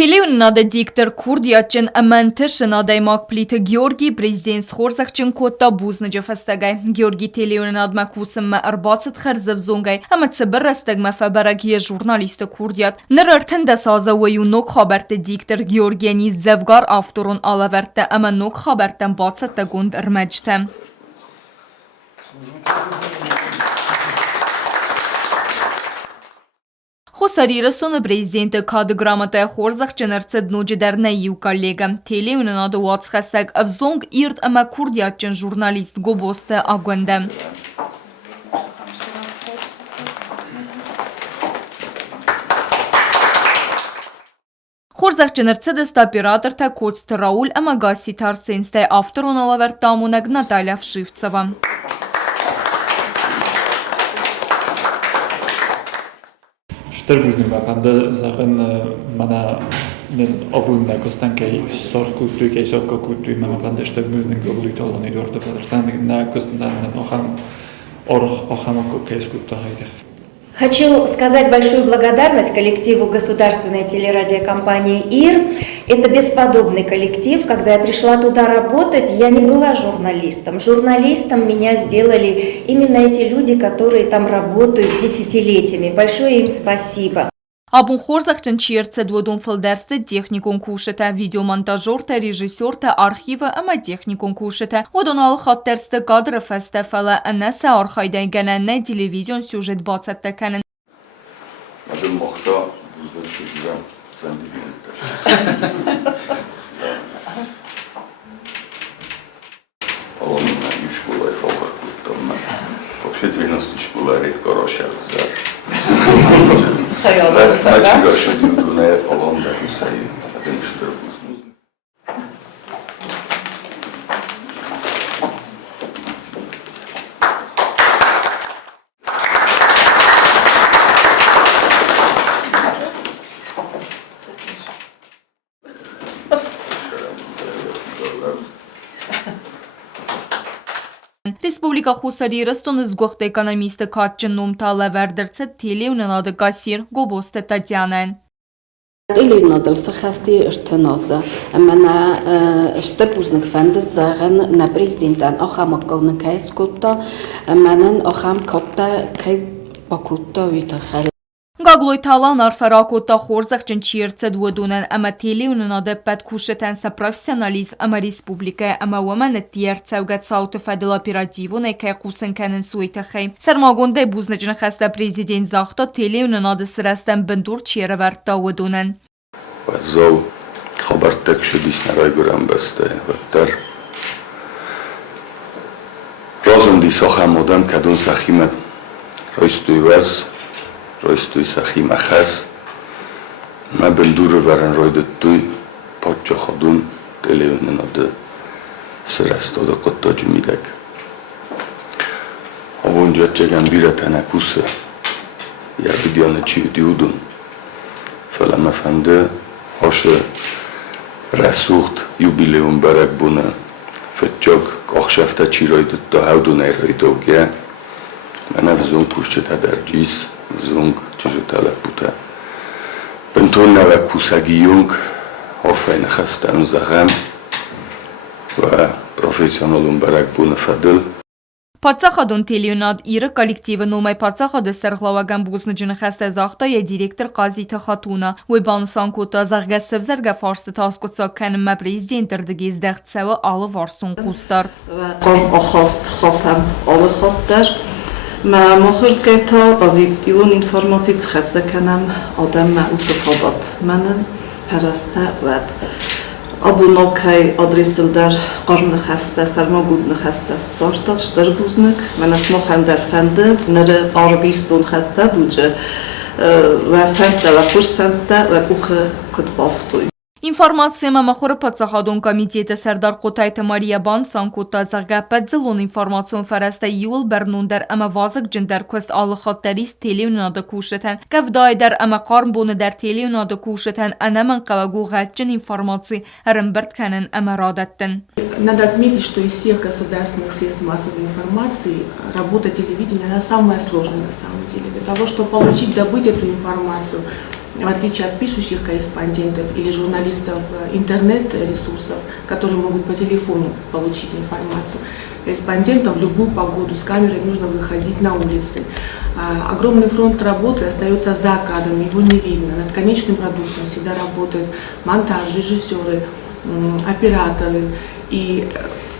Телеун надо диктор Курдиачин амантыш надо макплиты Георгий президент схорзахчин котта бузнажа фастагай. Георгий телеун надма кусым ма арбацет харзав зонгай. Ама цбр растагма фабарагия журналиста Курдиат. Нырартын да саза ваю нок хабарта диктор Георгий низ завгар авторун алаверта. Ама нок хабартан бацата гунд армаджта. Хосари растон президента кадграмата хорзах ченарцед нуджи дар наив коллега. Телеун надо уацхасак авзонг ирт ама Курдиатчин журналист гобосте агунда. Хорзах ченарцедест оператор та коцт Рауль ама гаси тарсенсте авторон алавертамунаг Наталья Вшивцева. Штърбузни мапанда заген мана обунна костанкей соркуту кей соркуту мапанда штърбузни гоблитолон и дорта фадрстан на костан охам охамако кейскуту хайдах. Хочу сказать большую благодарность коллективу государственной телерадиокомпании ИР. Это бесподобный коллектив. Когда я пришла туда работать, я не была журналистом. Журналистом меня сделали именно эти люди, которые там работают десятилетиями. Большое им спасибо. Абун хорзахчан чирце дводун филдерсте техникон кушета, видеомонтажерта, режиссерта, архива, ама техникон кушета. Одон алхаттерсте кадр фестефала, аннесе архайдай гененне телевизион сюжет бацетте кенен. Adım Mohta, buzda çözülen fendi birlikte. Alanına 3 kolay falak kuttam ben. Вообще 12 школа редко розшарзар. Раз начали шодим дуне аланда усай, один штырбуз. Республика Хусари растон изгохта экономиста Катчин Нумтала вердерце телеунанады гасир гобосте Татьянен. Телеунадал сахасти штаноза, амана штырбузник фендес заген на президентан охамаккалны кайскутта, аманан охам катта кай бакутта витахал. Гаглой талан арфаракота хорзахчин чирце дводунен, ама телеунанады пет кушетен са профессионализ ама республика, ама уаман тierцевгат сауты федел оперативуне кай кусен кенен суетахай. Сармагонде бузнажын хаста президент захта телеунанады сырастен бендур чире верта водунен. Вазов хабартек шудис нарайгурам басте, ваттар. Розунди сахамодам кадун сахима ройстуй ваз, ройстуй сахима хас. Ма бендуру варан ройдеттуй, подча хадун телеунанады сырастода котта жумидак. Авунжа чеган биратана куса, я видеоны чиудиудун. Фалам афанде هاشه رسوخت یوبیلیون برک بونه فتجاگ آخشفته چی راید تا هودو نیراید گه من افزون کوشته تدرجیس زونگ چجو طلب بوده بنتون نوه کوسگیونگ آفرین خستن زغم و پروفیسیونالون برک بونه فدل Пацахадон телеунад иры коллективы номай пацахады сарглаваган бузнажын хаста захта я директор Казита Хатуна. Уйбан санкута зарга севзерга фарсты таскутса кәнімі президентердігі издәқтсәві алы варсын кустард. Қом ахаст хатам алы хаттар. Ма махырд гайта газетион информациц хатса кәнім адам ма уцифадат. Мәнін пәрәсті вәд. Абунокай адресилдар qarni xasta, sarmagudni xasta sortat штырбузник. Мен асмохан дар фенде, нere арбистон хатса дуже. Ва фенте, ва курс фенте, ва кухе кутбафтуй. Информация мамахора пацахадон комитета Сардар Котайта Мария Бан Санкута зарга падзелон информацион фараста юл бернундер ама вазык джендер квест алы хаттарист телеунада кушетен. Кавдай дар ама қарм боны дар телеунада кушетен анаман кавагу гатчен информации рымберт канен ама радаттен. Надо отметить, что из всех государственных средств массовой информации работа телевидения она самая сложная на самом деле. Для того, чтобы получить, добыть эту информацию, в отличие от пишущих корреспондентов или журналистов интернет-ресурсов, которые могут по телефону получить информацию, корреспондентам в любую погоду с камерой нужно выходить на улицы. Огромный фронт работы остается за кадром, его не видно. Над конечным продуктом всегда работают монтаж, режиссеры, операторы. И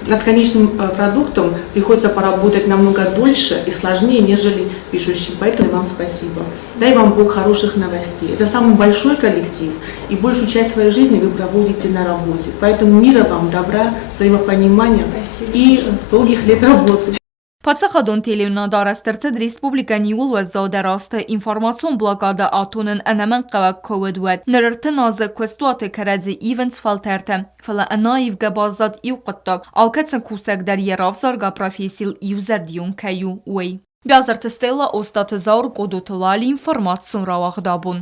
над конечным продуктом приходится поработать намного дольше и сложнее, нежели пишущим. Поэтому вам спасибо. Дай вам Бог хороших новостей. Это самый большой коллектив, и большую часть своей жизни вы проводите на работе. Поэтому мира вам, добра, взаимопонимания и долгих лет работы. Պատսախադոն տելևնադար աստերցed Ռեսպուբլիկան իուլ վազոդար աստը ինվորմացիոն բլակադը ատոնն անամեն qavak կովեդուet նրրտն ազը կվեստուատը կրadzı իվենց ֆալտերտը ֆլա անայվ գաբազատ իու qıttak alkatsa kusek dar yeravzar ga profesil iuzerdion kayu uey Բյազարթ ստելա օստատը զաուր կոդոթլալի ինվորմացիոն ռավաղդաբուն